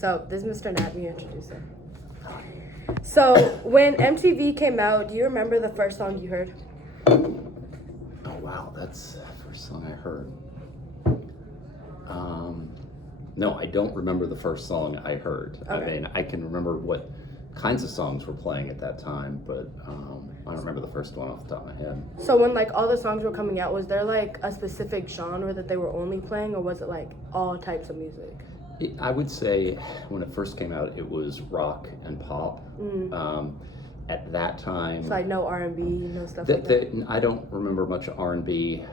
So this is Mr. Nat, you introduce it. So when MTV came out, do you remember the first song you heard? Oh wow, that's the first song I heard. No, I don't remember the first song I heard. Okay. I mean, I can remember what kinds of songs were playing at that time, but I don't remember the first one off the top of my head. So when like all the songs were coming out, was there like a specific genre that they were only playing, or was it like all types of music? I would say when it first came out, it was rock and pop. At that time, So like no R&B, no stuff like that? I don't remember much R&B.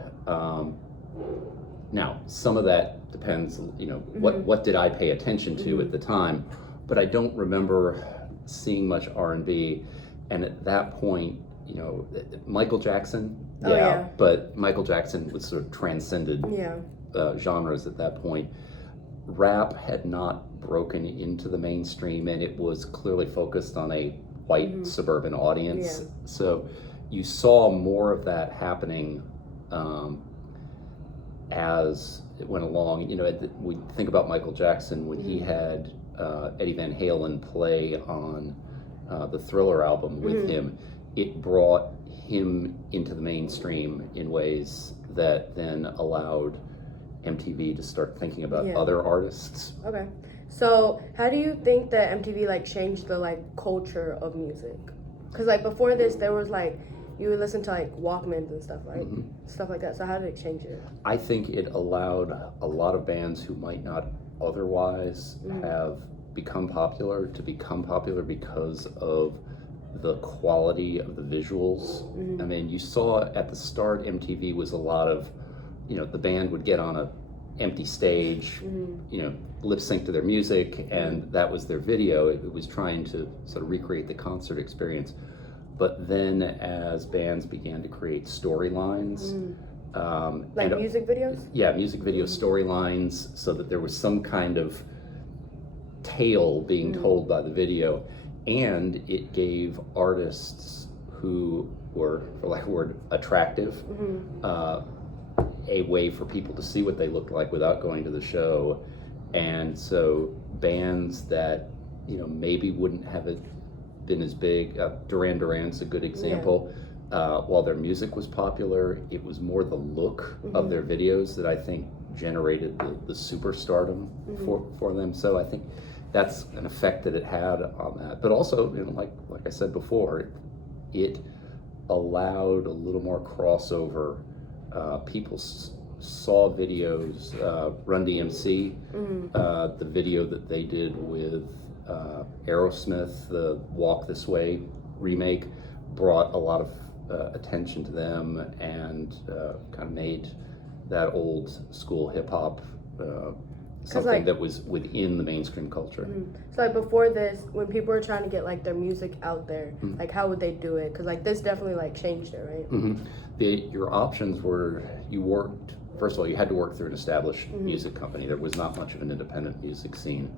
Now, some of that depends, what did I pay attention to at the time, but I don't remember seeing much R&B. And at that point, Michael Jackson, yeah. but Michael Jackson was sort of transcended genres at that point. Rap had not broken into the mainstream, and it was clearly focused on a white suburban audience. Yeah. So you saw more of that happening as it went along. We think about Michael Jackson when he had Eddie Van Halen play on the Thriller album with him. It brought him into the mainstream in ways that then allowed MTV to start thinking about other artists. Okay. So how do you think that MTV like changed the like culture of music? Because like before this, there was like you would listen to like Walkmans and stuff, right? Stuff like that. So how did it change it? I think it allowed a lot of bands who might not otherwise have become popular to become popular because of the quality of the visuals. I mean, you saw at the start, MTV was a lot of, the band would get on a empty stage, lip sync to their music, and that was their video. It was trying to sort of recreate the concert experience. But then as bands began to create storylines, like music videos? Yeah, music video storylines, so that there was some kind of tale being told by the video, and it gave artists who were, for lack of a word, attractive, a way for people to see what they looked like without going to the show. And so bands that maybe wouldn't have been as big, Duran Duran's a good example. While their music was popular, it was more the look of their videos that I think generated the superstardom for them. So I think that's an effect that it had on that. But also, like I said before, it allowed a little more crossover. People saw videos, Run DMC, the video that they did with Aerosmith, the Walk This Way remake, brought a lot of attention to them and kind of made that old school hip hop something that was within the mainstream culture. So like before this, when people were trying to get like their music out there, like how would they do it? Because like this definitely like changed it, right? Your options were, first of all, you had to work through an established music company. There was not much of an independent music scene.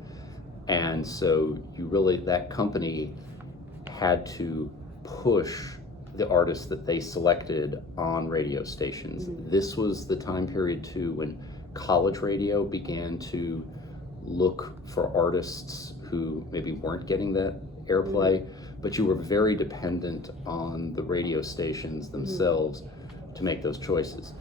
And so that company had to push the artists that they selected on radio stations. This was the time period too when college radio began to look for artists who maybe weren't getting that airplay, but you were very dependent on the radio stations themselves to make those choices.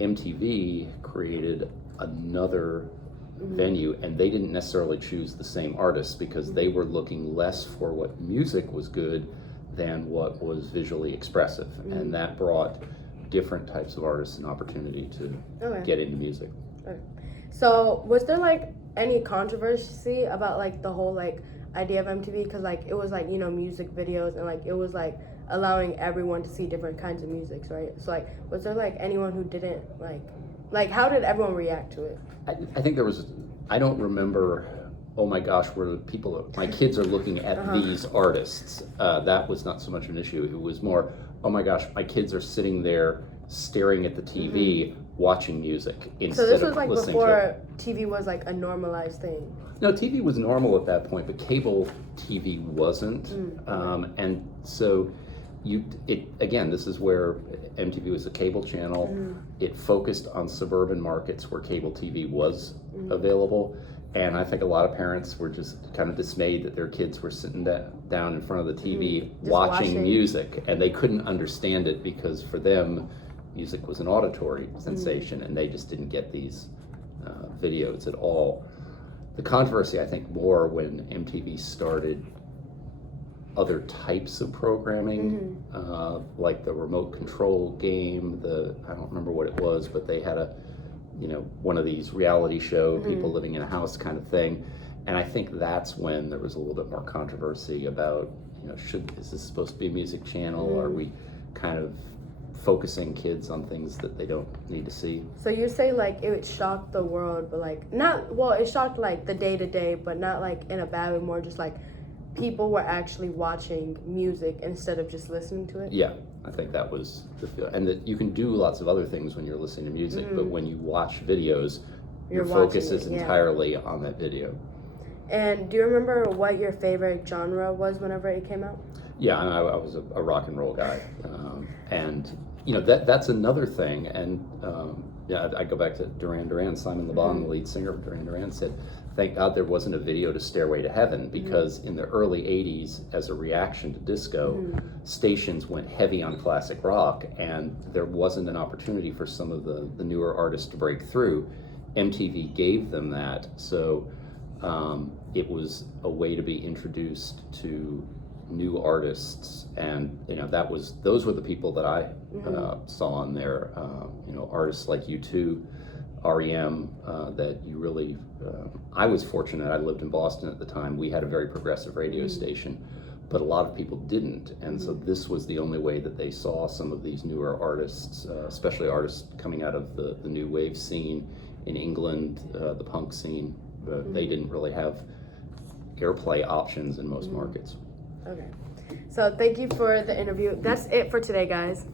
MTV created another venue, and they didn't necessarily choose the same artists because they were looking less for what music was good than what was visually expressive, and that brought different types of artists an opportunity to get into music. Okay. So was there like any controversy about like the whole like idea of MTV? Because like it was like music videos, and like it was like allowing everyone to see different kinds of music, right? So like was there like anyone who didn't like how did everyone react to it? I think there was, I don't remember, oh my gosh, my kids are looking at these artists. That was not so much an issue. It was more, oh my gosh, my kids are sitting there staring at the TV, watching music instead So this was of like listening before TV was like a normalized thing. No, TV was normal at that point, but cable TV wasn't. And so again, this is where MTV was a cable channel. It focused on suburban markets where cable TV was available. And I think a lot of parents were just kind of dismayed that their kids were sitting down in front of the TV watching music, and they couldn't understand it because for them, music was an auditory sensation, and they just didn't get these videos at all. The controversy, I think, more when MTV started other types of programming, like the remote control game, I don't remember what it was, but they had one of these reality show, people living in a house kind of thing. And I think that's when there was a little bit more controversy about, is this supposed to be a music channel? Are we kind of focusing kids on things that they don't need to see? So you say like it shocked the world, but like it shocked like the day to day, but not like in a bad way, more just like people were actually watching music instead of just listening to it? Yeah, I think that was the feel. And that you can do lots of other things when you're listening to music, but when you watch videos, your focus is entirely on that video. And do you remember what your favorite genre was whenever it came out? Yeah, I was a rock and roll guy. And, that's another thing. And, I go back to Duran Duran. Simon Le Bon, the lead singer of Duran Duran, said, thank God there wasn't a video to Stairway to Heaven, because in the early 80s, as a reaction to disco, stations went heavy on classic rock, and there wasn't an opportunity for some of the newer artists to break through. MTV gave them that, so it was a way to be introduced to new artists, and those were the people that I saw on there. Artists like U2, REM, that you really. I was fortunate. I lived in Boston at the time. We had a very progressive radio station, but a lot of people didn't, and so this was the only way that they saw some of these newer artists, especially artists coming out of the new wave scene in England, the punk scene. They didn't really have airplay options in most markets. Okay. So thank you for the interview. That's it for today, guys.